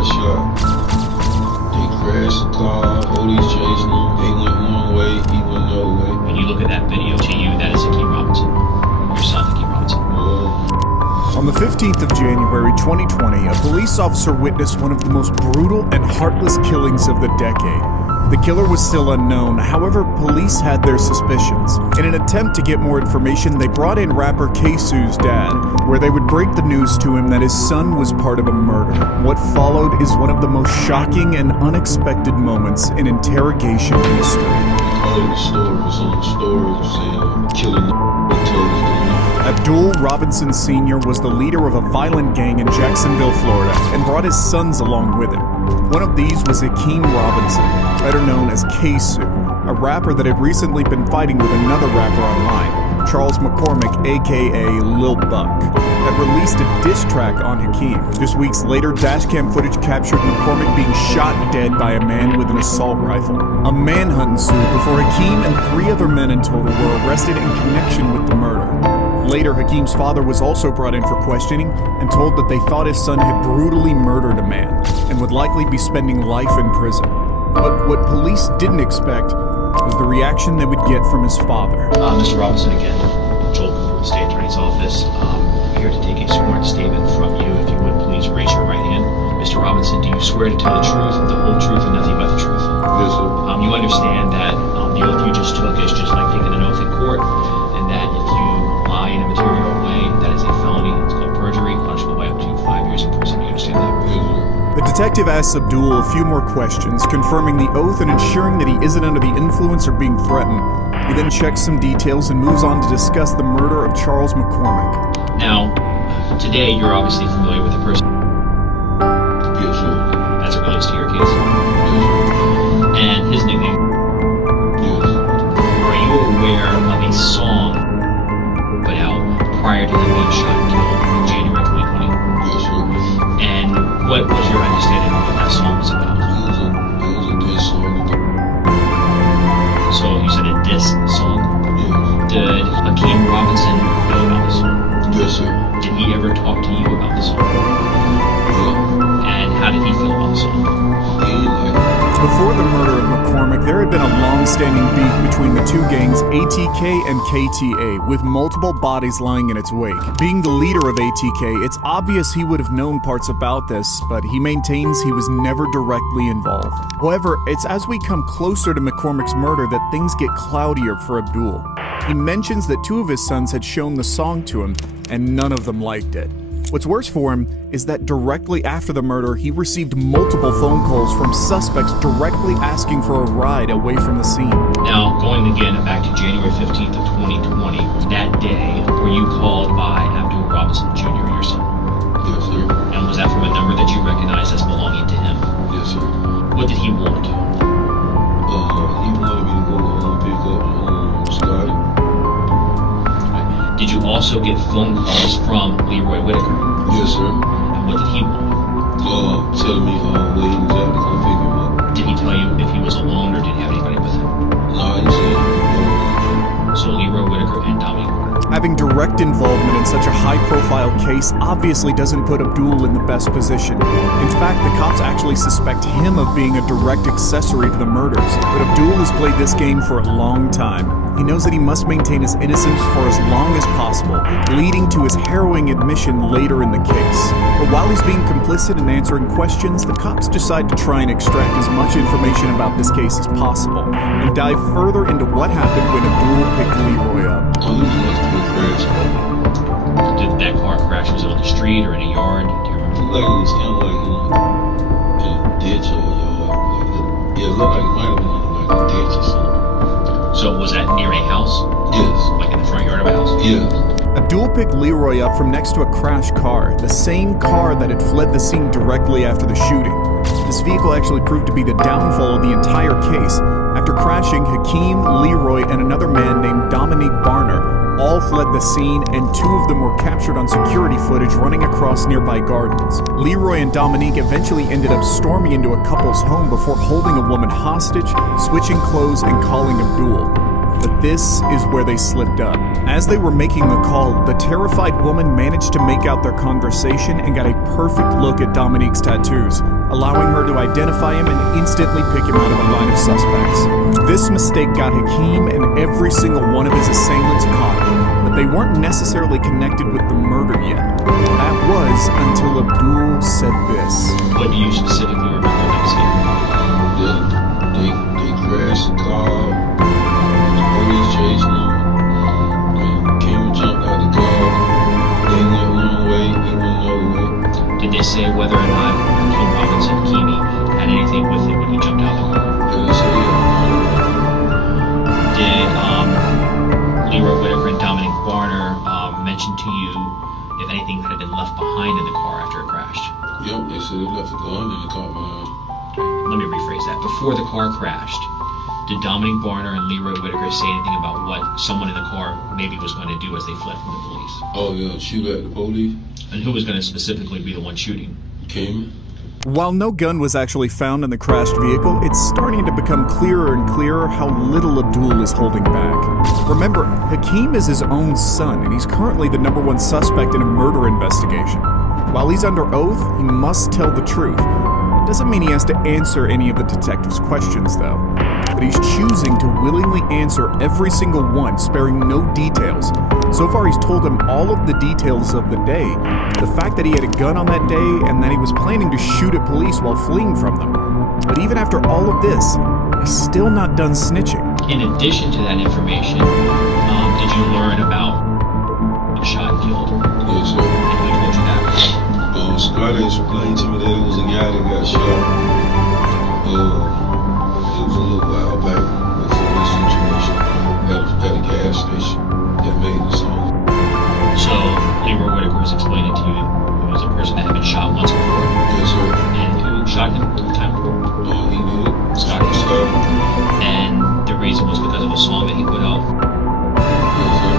got shot. They crashed the car, police chasing him. They went one way, he went another way. When you look at that video, to you, that is Hakeem Robinson. Your son, Hakeem Robinson. On the 15th of January 2020, a police officer witnessed one of the most brutal and heartless killings of the decade. The killer was still unknown, however, police had their suspicions. In an attempt to get more information, they brought in rapper K-Su's dad, where they would break the news to him that his son was part of a murder. What followed is one of the most shocking and unexpected moments in interrogation history. Abdul Robinson Sr. was the leader of a violent gang in Jacksonville, Florida, and brought his sons along with him. One of these was Hakeem Robinson, better known as K-Su, a rapper that had recently been fighting with another rapper online, Charles McCormick, aka Lil Buck, that released a diss track on Hakeem. Just weeks later, dashcam footage captured McCormick being shot dead by a man with an assault rifle. A manhunt ensued before Hakeem and 3 other men in total were arrested in connection with the murder. Later, Hakeem's father was also brought in for questioning and told that they thought his son had brutally murdered a man and would likely be spending life in prison. But what police didn't expect was the reaction they would get from his father. Mr. Robinson again, Joel from the State Attorney's Office. I'm here to take a sworn statement from you. If you would please raise your right hand. Mr. Robinson, do you swear to tell the truth, the whole truth, and nothing but the truth? Yes, sir. You understand that the oath you just took is just like taking an oath in court, and that if you lie in a material way, that is a felony. It's called perjury, punishable by up to 5 years in prison. You understand that? Yes, sir. The detective asks Abdul a few more questions, confirming the oath and ensuring that he isn't under the influence or being threatened. He then checks some details and moves on to discuss the murder of Charles McCormick. Now, today you're obviously familiar with the person. Yes, sir. As it relates to your case. Yes, sir. And his nickname. Yes. Are you aware of a song put out prior to him being shot and killed in January 2020? Yes, sir. And what was your understanding of what that song was about? It was a diss song. So you said a diss song? Yes. Did Hakeem Robinson know about the song? Yes, sir. Did he ever talk to you about the song? Yeah. And how did he feel about the song? He didn't like it. Before the murder of McCormick, there had been a long-standing beef between the two gangs, ATK and KTA, with multiple bodies lying in its wake. Being the leader of ATK, it's obvious he would have known parts about this, but he maintains he was never directly involved. However, it's as we come closer to McCormick's murder that things get cloudier for Abdul. He mentions that 2 of his sons had shown the song to him, and none of them liked it. What's worse for him is that directly after the murder, he received multiple phone calls from suspects directly asking for a ride away from the scene. Now, going again back to January 15th of 2020, that day, were you called by Abdul Robinson Jr., your son? Yes, sir. And was that from a number that you recognized as belonging to him? Yes, sir. What did he want? He wanted me to go pick up Scotty. Did you also get phone calls from Leroy Whitaker? Yes, sir. And what did he want? Telling me where he was at to come pick him up. Did he tell you if he was alone or did he have anybody with him? No, he said So Leroy Whitaker and Dominique. Having direct involvement in such a high-profile case obviously doesn't put Abdul in the best position. In fact, the cops actually suspect him of being a direct accessory to the murders. But Abdul has played this game for a long time. He knows that he must maintain his innocence for as long as possible, leading to his harrowing admission later in the case. But while he's being complicit in answering questions, the cops decide to try and extract as much information about this case as possible, and dive further into what happened when Abdul picked Leroy up. Did that car crash? Was it on the street or in a yard? Do you remember? Like it was kind of like in a ditch or a yard. Yeah, it looked like it might have been like a ditch or something. So was that near a house? Yes. Like in the front yard of a house? Yes. Abdul picked Leroy up from next to a crashed car, the same car that had fled the scene directly after the shooting. This vehicle actually proved to be the downfall of the entire case. After crashing, Hakeem, Leroy, and another man named Dominique Barner all fled the scene, and 2 of them were captured on security footage running across nearby gardens. Leroy and Dominique eventually ended up storming into a couple's home before holding a woman hostage, switching clothes, and calling Abdul. But this is where they slipped up. As they were making the call, the terrified woman managed to make out their conversation and got a perfect look at Dominique's tattoos, allowing her to identify him and instantly pick him out of a line of suspects. This mistake got Hakeem and every single one of his assailants caught, but they weren't necessarily connected with the murder yet. That was until Abdul said this. What do you specifically remember them saying? They crashed the car, the police chased them, Kim jumped out the car, they went one way, he went another way. Did they say whether or not Hakeem Robinson Keeney had anything with him when he jumped out the car? They say, Did Leroy Whitaker and Dominic Barner mention to you if anything had been left behind in the car after it crashed? yep, they said they left a gun in the car behind. Let me rephrase that. Before the car crashed, did Dominic Barner and Leroy Whitaker say anything about what someone in the car maybe was going to do as they fled from the police? Oh yeah, shoot at the police. And who was going to specifically be the one shooting? Came. While no gun was actually found in the crashed vehicle, it's starting to become clearer and clearer how little Abdul is holding back. Remember, Hakeem is his own son, and he's currently the #1 suspect in a murder investigation. While he's under oath, he must tell the truth. It doesn't mean he has to answer any of the detective's questions, though. But he's choosing to willingly answer every single one, sparing no details. So far, he's told him all of the details of the day. The fact that he had a gun on that day and that he was planning to shoot at police while fleeing from them. But even after all of this, he's still not done snitching. In addition to that information, did you learn about the shot and killed? Yes, sir. And who told you that? Scotty explained to me that it was a guy that got shot. It was a little while back before this situation at a gas station that made the song. So, Leroy Whitaker was explaining to you it was a person that had been shot once before. Yes, sir. And who shot him the time before? He did. Scotty. Scotty. And the reason was because of a song that he put out. Yes, sir.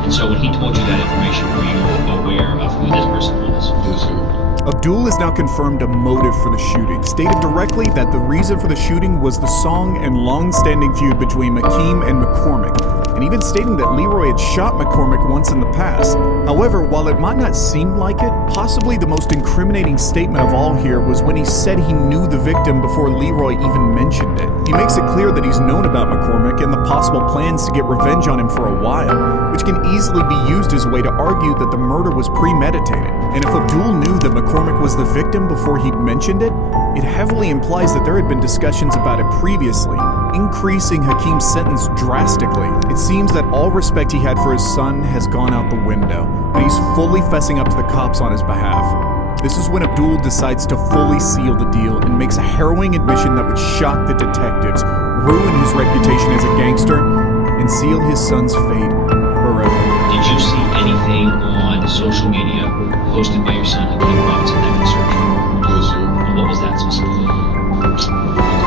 And so when he told you that information, were you aware of who this person was? Yes, sir. Abdul has now confirmed a motive for the shooting, stated directly that the reason for the shooting was the song and long-standing feud between Hakeem and McCormick, and even stating that Leroy had shot McCormick once in the past. However, while it might not seem like it, possibly the most incriminating statement of all here was when he said he knew the victim before Leroy even mentioned it. He makes it clear that he's known about McCormick and the possible plans to get revenge on him for a while, which can easily be used as a way to argue that the murder was premeditated. And if Abdul knew that McCormick was the victim before he'd mentioned it, it heavily implies that there had been discussions about it previously, increasing Hakeem's sentence drastically. It seems that all respect he had for his son has gone out the window, and he's fully fessing up to the cops on his behalf. This is when Abdul decides to fully seal the deal and makes a harrowing admission that would shock the detectives, ruin his reputation as a gangster, and seal his son's fate forever. Did you see anything on social media posted by your son, Hakeem Robinson, that concerned you? Yes, sir. And what was that specifically?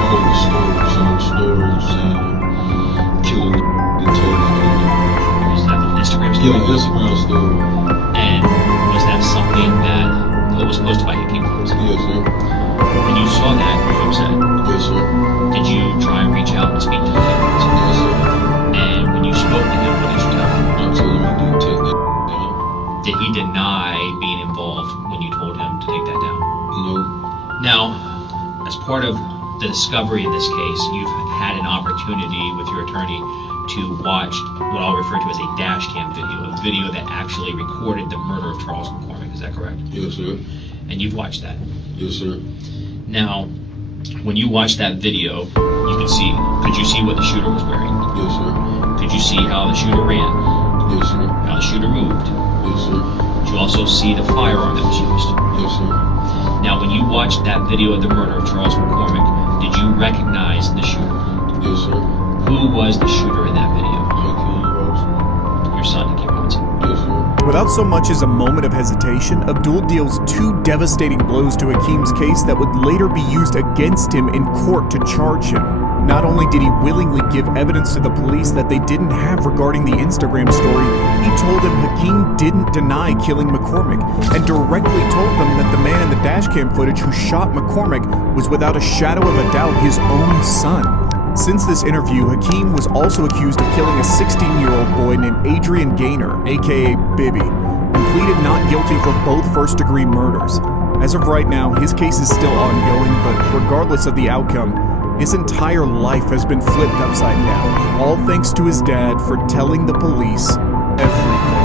All the stories and killing the Was that the Instagram story? Yeah, Instagram story. And was that something that was posted by Hakeem Robinson? Yes, sir. And you saw that, you were upset. Yes, sir. Did you try and reach out and speak to Hakeem Robinson? Yes, sir. And when you spoke to him, what did you tell him? I told him he didn't take that down. Did he deny being involved when you told him to take that down? No. Now, as part of the discovery in this case, you've had an opportunity with your attorney to watch what I'll refer to as a dash cam video, a video that actually recorded the murder of Charles McCormick. Is that correct? Yes, sir. And you've watched that. Yes, sir. Now, when you watched that video, could you see what the shooter was wearing? Yes, sir. Could you see how the shooter ran? Yes, sir. How the shooter moved? Yes, sir. Did you also see the firearm that was used? Yes, sir. Now, when you watched that video of the murder of Charles McCormick, did you recognize the shooter? Yes, sir. Who was the shooter in that video? Hakeem Robinson. Your son, Hakeem Robinson. Yes, sir. Without so much as a moment of hesitation, Abdul deals 2 devastating blows to Hakeem's case that would later be used against him in court to charge him. Not only did he willingly give evidence to the police that they didn't have regarding the Instagram story, he told them Hakeem didn't deny killing McCormick, and directly told them that the man in the dashcam footage who shot McCormick was without a shadow of a doubt his own son. Since this interview, Hakeem was also accused of killing a 16-year-old boy named Adrian Gaynor, aka Bibby, and pleaded not guilty for both first-degree murders. As of right now, his case is still ongoing, but regardless of the outcome, his entire life has been flipped upside down, all thanks to his dad for telling the police everything.